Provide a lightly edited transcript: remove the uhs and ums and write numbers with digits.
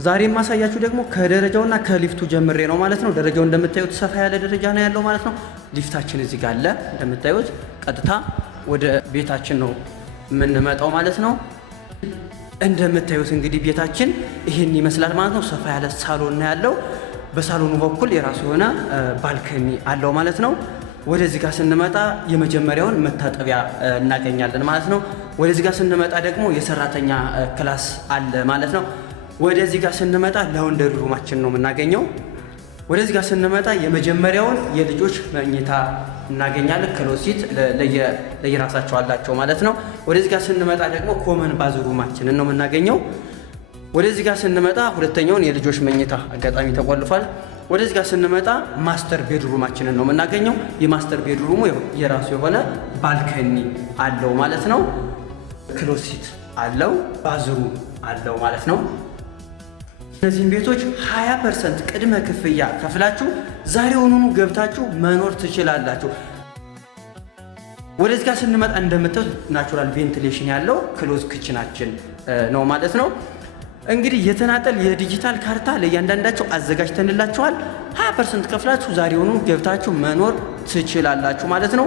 ዛሬ ማሳያችሁ ደግሞ ከደረጃውና ከሊፍቱ ጀምሬ ነው ማለት ነው። ደረጃው እንደምታዩት ሰፋ ያለ ደረጃ ነው ያለው ማለት ነው። ሊፍታችን እዚህ ጋር አለ እንደምታዩት። ቀጥታ ወደ ቤታችን ነው የምንመጣው ማለት ነው። እንደምታዩት እንግዲህ ቤታችን ይሄን ይመስላል ማለት ነው። ሰፋ ያለ ሳሎን ነው ያለው። በሳሎኑ በኩል የራሱ የሆነ ባልከኒ አለው ማለት ነው። ወደዚህ ጋር ስንመጣ የመጀመሪያውን መታጠቢያ እናገኛለን ማለት ነው። ወደዚህ ጋር ስንመጣ ደግሞ የሰራተኛ ክላስ አለ ማለት ነው። ወደዚህ ጋር ስንመጣ ላውንደሪ ሩማችን ነው የምናገኘው። ወደዚህ ጋር ስንመጣ የመጀመሪያውን የልጆች መኝታ እናገኛለን። ክሎሲት ለየራሳቸው አላቸው ማለት ነው። ወደዚህ ጋር ስንመጣ ደግሞ ኮመን ባዝሩማችንን ነው የምናገኘው። ወደዚህ ጋር ስንመጣ ሁለተኛውን የልጆች መኝታ አጋጣሚ ተቆልፏል። ወደዚህ ጋር ስንመጣ ማስተር ቤድሩማችንን ነው የምናገኘው። የማስተር ቤድሩሙ የራሱ የሆነ ባልከኒ አለው ማለት ነው። ክሎሲት አለው፣ ባዝሩም አለው ማለት ነው። እነዚህን ቤቶች 20% ቅድመ ክፍያ ከፍላችሁ ዛሬውኑ ገብታችሁ መኖር ትችላላችሁ። ወደዚህ ጋር ስንመጣ እንደምታዩት ናቹራል ቬንቲሌሽን ያለው ክሎዝ ክችናችን ነው ማለት ነው። እንግዲህ የተናጠል የዲጂታል ካርታ ለእያንዳንዳቸው አዘጋጅተንላችኋል። 20% ከፍላችሁ ዛሬውኑ ገብታችሁ መኖር ትችላላችሁ ማለት ነው።